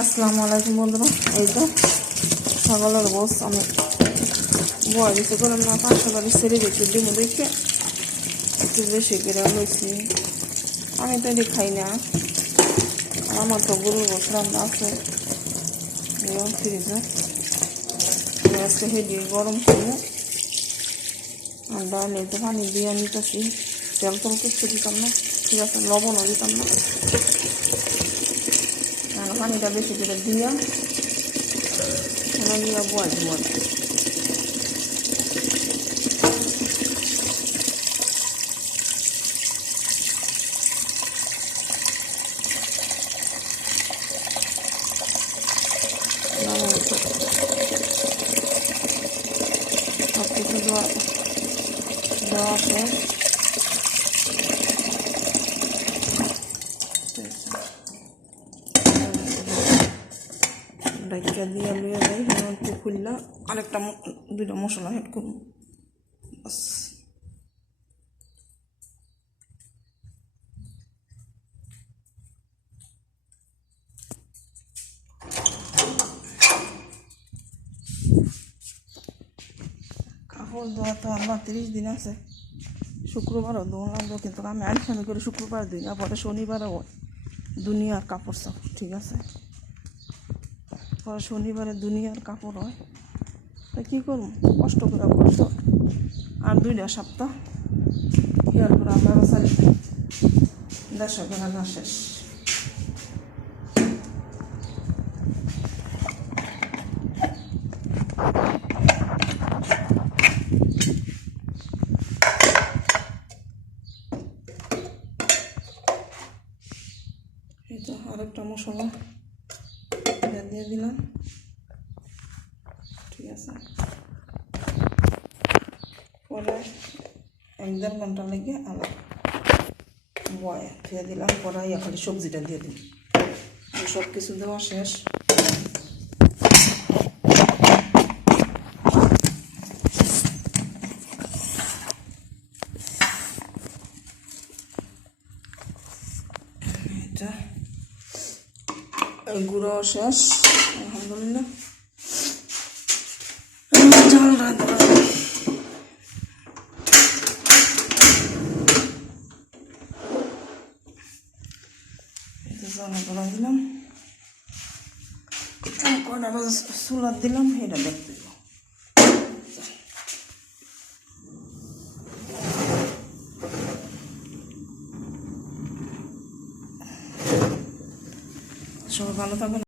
আসসালামু আলাইকুম বন্ধুরা, এই তো ছাগলের বস আমি বয় দিতে করলাম না পাঁচশো বাড়ি ছেড়ে দিয়েছি ডিমো দেখে একটু বেশি করে লইছি। আমি তো এটি খাই না আমার তো গরুর বস রান্না আছে এবং ফ্রিজে। আজকে হেঁটে গরম করব আর ডালে তো পানি দিয়ে নিতেছি, তেল তেল কিছু দিতাম না, ঠিক আছে, লবণও দিতাম না। পানিটা বেশি করে দিয়া এখানে দিয়ে বয় দিব আর কি। লবণ তো সব কিছু দেওয়া দেওয়া শেষ ডাইকা দিয়ে লইয়া যাই একটু খুললা, আরেকটা দুইটা মশলা হেড করুন বাস। কাপড় তো তিরিশ দিন আছে। শুক্রবারও কিন্তু আমি আইসামি করে শুক্রবার দিই না, পরে শনিবারও হয়। দুনিয়ার কাপড় সাপড় ঠিক আছে? পরে শনিবারে দুনিয়ার কাপড় হয়, তা কী করুন কষ্ট করে করত আর দুইটা সপ্তাহ ইয়ার পরে আমরা সারি দেড়শো করে না শেষ আরেকটা মশলা। দিয়ে দিলাম। ঠিক আছে। পরে এক দেড় ঘণ্টা লেগে আবার বয়ে দিয়ে দিলাম, পরে খালি সবজিটা দিয়ে দিই সব কিছু দেওয়া শেষ। এটা গুঁড়ো শেষ। আলহামদুলিল্লাহ। জল এই জল দিলাম। কটা চুলার দিলাম এটা দেখতে সবাই ভালো থাকবেন